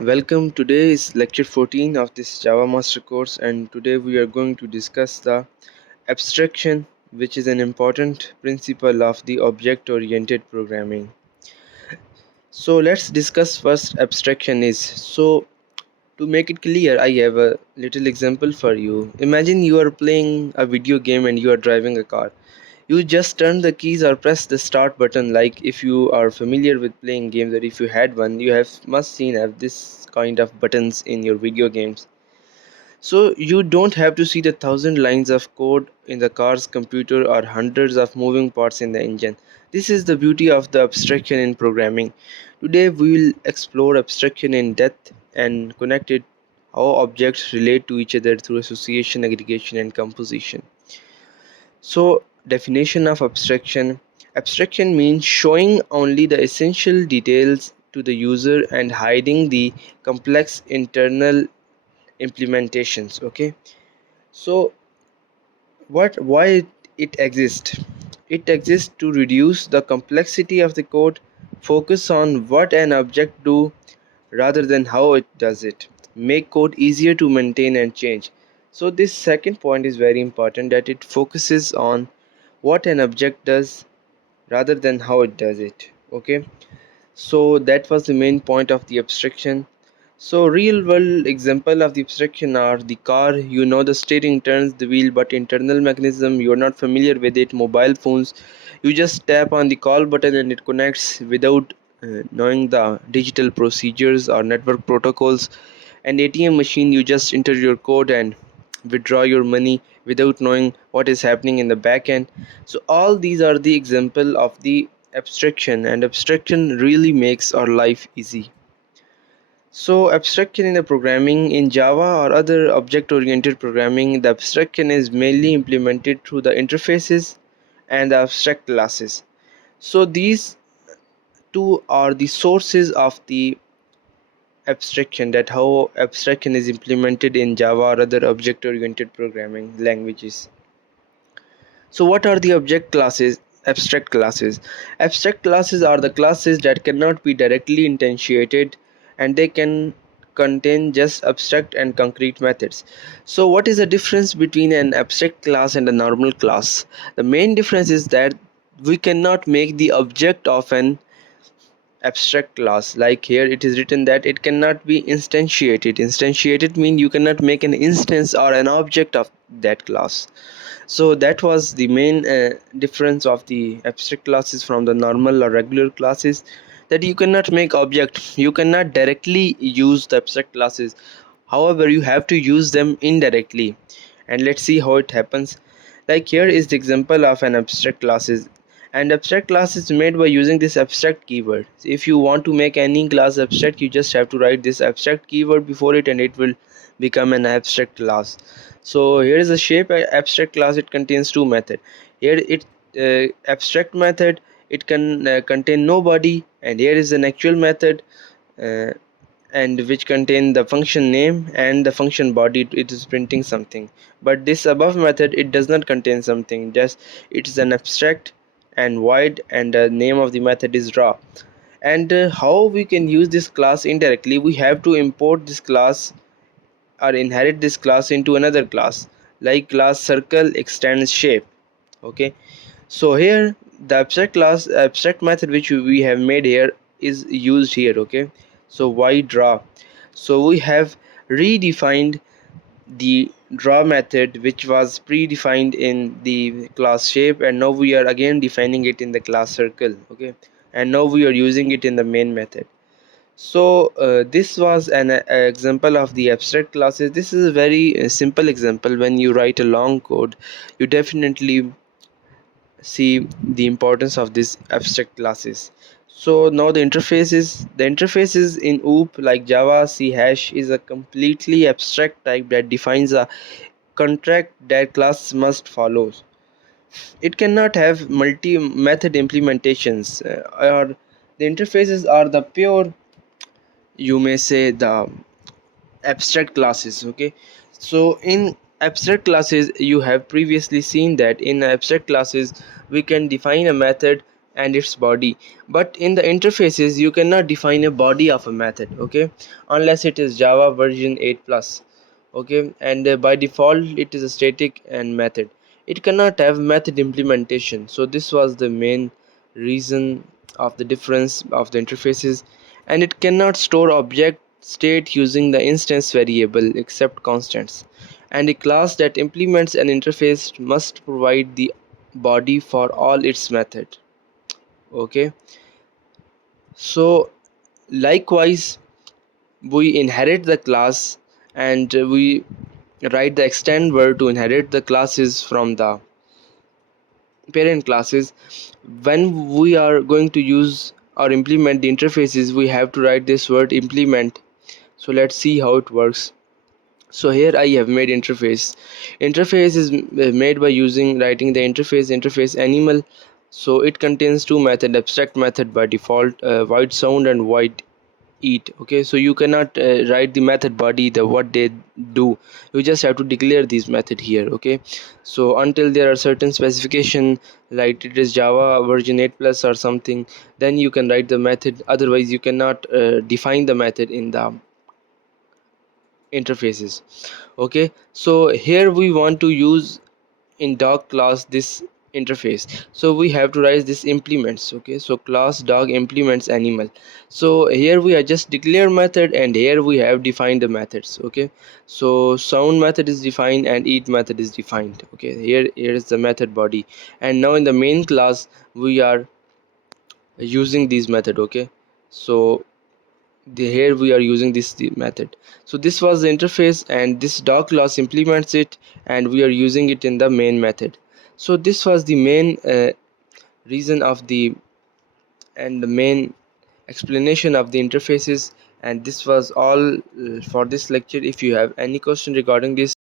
Welcome. Today is lecture 14 of this Java Master course, and today we are going to discuss the abstraction, which is an important principle of the object oriented programming. So, let's discuss first abstraction is. To make it clear, I have a little example for you. Imagine you are playing a video game and you are driving a car. You just turn the keys or press the start button. Like if you are familiar with playing games, or if you had one, you have must seen have this kind of buttons in your video games. So you don't have to see the thousand lines of code in the car's computer or hundreds of moving parts in the engine. This is the beauty of the abstraction in programming. Today we will explore abstraction in depth and connect it how objects relate to each other through association, aggregation, and composition. So, definition of abstraction. Abstraction means showing only the essential details to the user and hiding the complex internal implementations. Okay, so why it exists? It exists to reduce the complexity of the code, focus on what an object do rather than how it does it, make code easier to maintain and change. So this second point is very important, that it focuses on what an object does rather than how it does it. Okay, so that was the main point of the abstraction. So real world example of the abstraction are the car. You know the steering turns the wheel, but internal mechanism you're not familiar with it. Mobile phones, you just tap on the call button and it connects without knowing the digital procedures or network protocols. An ATM machine, you just enter your code and withdraw your money without knowing what is happening in the back end. So all these are the example of the abstraction, and abstraction really makes our life easy. So abstraction in the programming in Java or other object-oriented programming, the abstraction is mainly implemented through the interfaces and the abstract classes. So these two are the sources of the abstraction, that how abstraction is implemented in Java or other object-oriented programming languages. So what are the object classes? Abstract classes. Abstract classes are the classes that cannot be directly instantiated, and they can contain just abstract and concrete methods. So what is the difference between an abstract class and a normal class? The main difference is that we cannot make the object of an abstract class. Like here it is written that it cannot be instantiated means you cannot make an instance or an object of that class. So that was the main difference of the abstract classes from the normal or regular classes, that you cannot make object, you cannot directly use the abstract classes, however you have to use them indirectly. And let's see how it happens. Like here is the example of an abstract classes. And abstract class is made by using this abstract keyword. So if you want to make any class abstract, you just have to write this abstract keyword before it and it will become an abstract class. So here is a shape abstract class. It contains two methods. Here it abstract method, it can contain no body, and here is an actual method, uh, and which contain the function name and the function body. It is printing something. But this above method, it does not contain something, just it is an abstract and void, and the name of the method is raw. And how we can use this class indirectly? We have to import this class or inherit this class into another class, like class circle extends shape. Okay, so here the abstract method which we have made here is used here. Okay, so why draw? So we have redefined the draw method which was predefined in the class shape, and now we are again defining it in the class circle. Okay, and now we are using it in the main method. So this was an example of the abstract classes. This is a very simple example. When you write a long code, you definitely see the importance of these abstract classes. So now the interfaces in OOP, like Java C hash, is a completely abstract type that defines a contract that class must follow. It cannot have multi-method implementations, or the interfaces are the pure, you may say, the abstract classes. Okay, so in abstract classes you have previously seen that in abstract classes we can define a method and its body. But in the interfaces you cannot define a body of a method, okay, unless it is Java version 8 plus, okay. And by default it is a static and method. It cannot have method implementation. So this was the main reason of the difference of the interfaces. And it cannot store object state using the instance variable except constants. And a class that implements an interface must provide the body for all its method, okay. So likewise we inherit the class, and we write the extend word to inherit the classes from the parent classes. When we are going to use or implement the interfaces, we have to write this word implement. So let's see how it works. So here I have made interface is made by using writing the interface animal. So it contains two method, abstract method by default, void sound and void eat, okay. So you cannot write the method body, the what they do. You just have to declare these method here, okay. So until there are certain specification, like it is Java version 8 plus or something, then you can write the method. Otherwise you cannot define the method in the interfaces, okay. So here we want to use in dog class this interface. So we have to write this implements, okay. So class dog implements animal. So here we are just declare method, and here we have defined the methods, okay. So sound method is defined and eat method is defined, okay. Here is the method body. And now in the main class we are using these method, okay. So here we are using this the method. So this was the interface, and this dog class implements it, and we are using it in the main method. So this was the main reason of the and the main explanation of the interfaces. And this was all for this lecture. If you have any question regarding this,